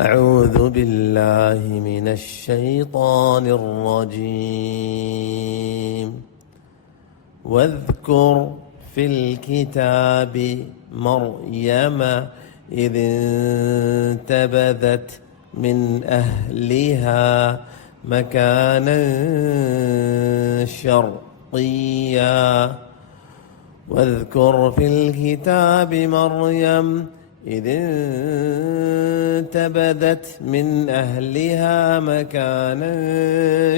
أعوذ بالله من الشيطان الرجيم. واذكر في الكتاب مريم إذ انتبذت من أهلها مكانا شرقيا. واذكر في الكتاب مريم إذ انتبذت من أهلها مكانا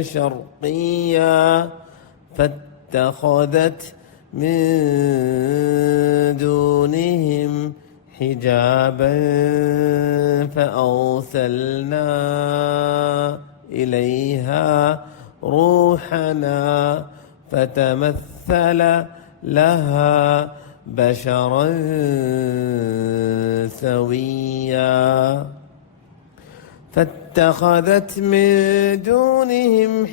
شرقيا فاتخذت من دونهم حجابا فأرسلنا إليها روحنا فتمثل لها بشرا سويا فاتخذت من دونهم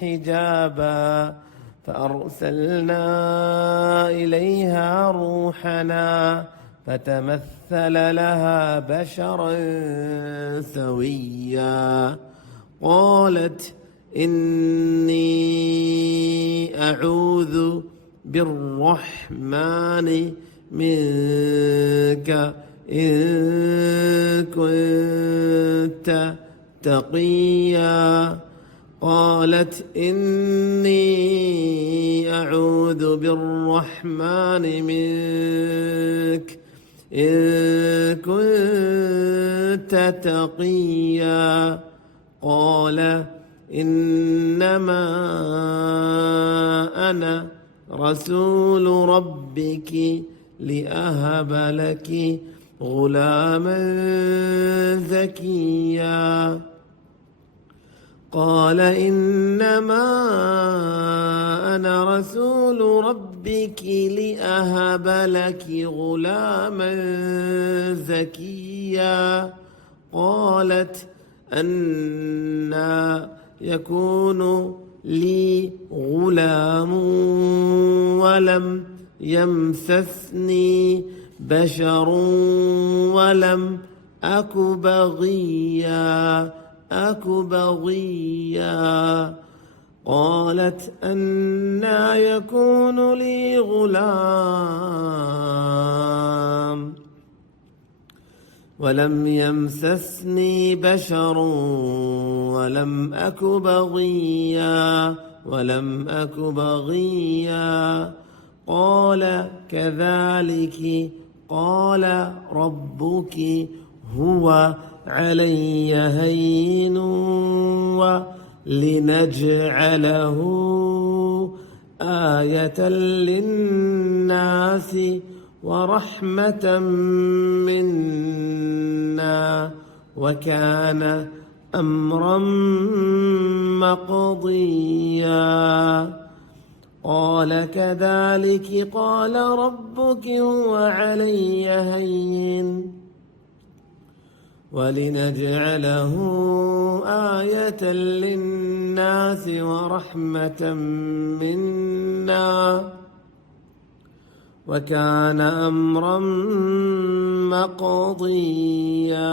حجابا فأرسلنا إليها روحنا فتمثل لها بشرا سويا. قالت إني أعوذ بالرحمن منك إن كنت تقيا. قالت إني أعوذ بالرحمن منك إن كنت تقيا. قال إنما أنا رسول ربك لأهب لك غلاما زكيا. قال إنما أنا رسول ربك لأهب لك غلاما زكيا. قالت أنى يكون لي غلام ولم يمسسني بشر ولم أك بغيا. قالت أنى يكون لي غلام ولم يمسسني بشر ولم أك بغيا. قال كذلك قال ربك هو علي هين ولنجعله آية للناس ورحمة منا وكان أمرا مقضيا. قال كذلك قال ربك هو علي هين ولنجعله آية للناس ورحمة منا وكان أمرا مقضيا.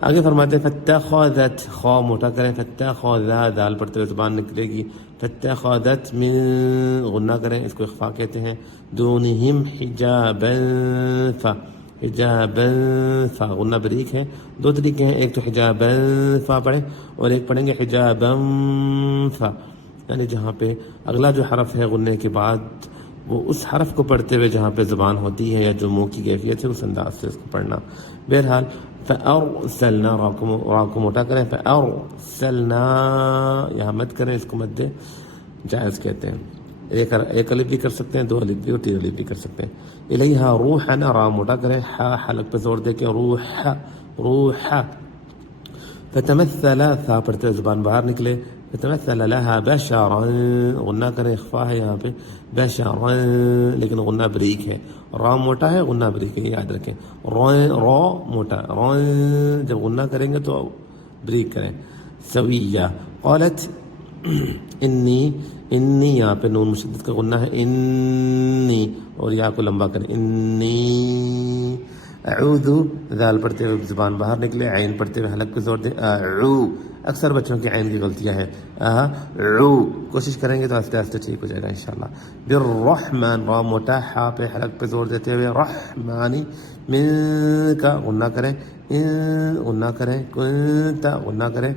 آگے فرماتے ہیں فاتخذت، خوا موٹا کریں، فاتخذ، دال پڑھتے ہوئے زبان نکلے گی، فاتخذت من، غنہ کریں، اس کو اخفا کہتے ہیں، دونہم حجابا، حجابا، فا غنہ بریک ہے، دو طریقے ہیں، ایک تو حجابا فا پڑھیں اور ایک پڑھیں گے حجابا فا، یعنی جہاں پہ اگلا جو حرف ہے غنے کے بعد وہ اس حرف کو پڑھتے ہوئے جہاں پہ زبان ہوتی ہے یا جو منہ کی کیفیت ہے اس انداز سے اس کو پڑھنا. بہرحال فأرسلنا، را کو موٹا کریں، فأرسلنا، یہاں مد کریں، اس کو مد جائز کہتے ہیں، ایک الف بھی کر سکتے ہیں، دو الف بھی اور تین الف بھی کر سکتے ہیں. الیہا روحنا، را موٹا کریں، حا حلق پہ زور دے کے، روح، روح. فتمثل، ثا پڑھتے ہوئے زبان باہر نکلے، فتمثل لها بشرا، غنہ کریں، اخفا ہے یہاں پہ، بشرا لیکن غنہ بریک ہے، را موٹا ہے غنہ بریک ہے، یاد رکھیں، را موٹا، را جب غنہ کریں گے تو بریک کریں. سویہ، قالت انی، انی یہاں پہ نون مشدد کا غنہ ہے، انی، اور یا کو لمبا کریں، انی. اعوذ، ذال پڑھتے ہوئے زبان باہر نکلے، عین پڑھتے ہوئے حلق پہ زور دیں، اعو. اکثر بچوں کی عین کی غلطیاں ہیں، اعو، کوشش کریں گے تو آہستہ آہستہ ٹھیک ہو جائے گا انشاءاللہ. بالرحمن، را موٹا، حا پہ حلق پہ زور دیتے ہوئے، رحمانی، من کا غنہ کریں، غنہ کریں، کنت، غنہ کریں،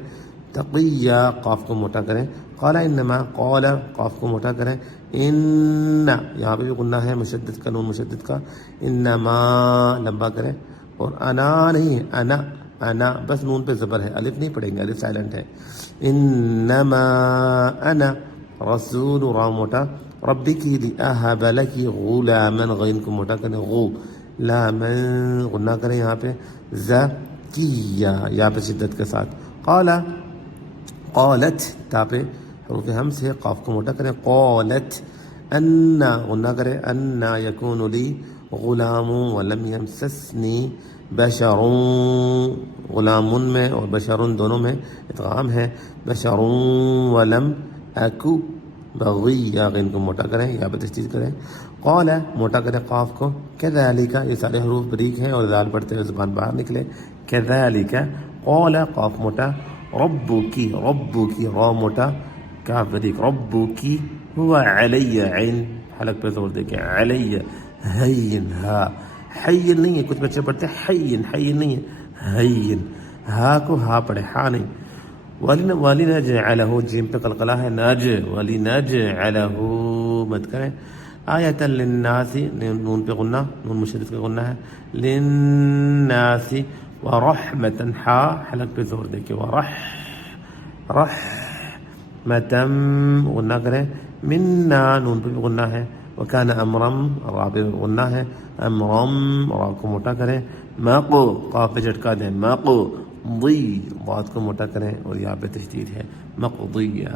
تقیہ، قاف کو موٹا کریں. قال انما، قال، قاف کو موٹا کریں، ان، یہاں پہ بھی غنہ ہے مشدد کا، نون مشدد کا، انما لمبا کریں، اور انا نہیں، انا، انا بس نون پہ زبر ہے، الف نہیں پڑھیں گے، الف سائلنٹ ہے. انما انا رسول، را موٹا، ربک لأہب لکی غلاما، غین کو موٹا کریں، غو، لامن، غنہ کریں یہاں پہ، زکیہ، یہاں پہ شدت کے ساتھ. قال، قالت، تا پہ حروف ہمز ہے، قاف کو موٹا کریں، قالت، انا، غنہ کریں، انا یکون لی غلام ولم یمسسنی بشر، غلام میں اور بشر دونوں میں ادغام ہے، بشر ولم اکو بغیا، غین کو موٹا کریں، یا تشدید کریں. قال، موٹا کریں قاف کو، کذالک، یہ سارے حروف بریک ہیں اور ذال پڑھتے ہوئے زبان باہر نکلے، کذالک. قال، قاف موٹا، ربکی، ربکی، را موٹا، کاف بریک، ربکی ہوا علی، عین حلق پہ زور دے کے، علی، ہین، ہا، حین نہیں ہے، کچھ بچے پڑھتے ہیں حین، حین نہیں ہے، حین، ہا کو ہا پڑھے، ہا نہیں. وَلِنَجْعَلَهُ، جیم پہ قلقلہ ہے، نج، وَلِنَجْعَلَهُ مت کریں، آیۃ للناس، نون پہ غنہ، نون مشدد کا غنہ ہے، للناس، ورحمة، حا حلق پہ زور دے کے، رحمتم، غنہ کریں، منا، نون پہ بھی غنہ ہے، وکان امرم، را پہ غنہ ہے، امرم، را کو موٹا کریں، مقو، قاف پہ جھٹکا دیں، مقو ضی، ضاد کو موٹا کریں اور یہاں پہ تشدید ہے، مقضیہ.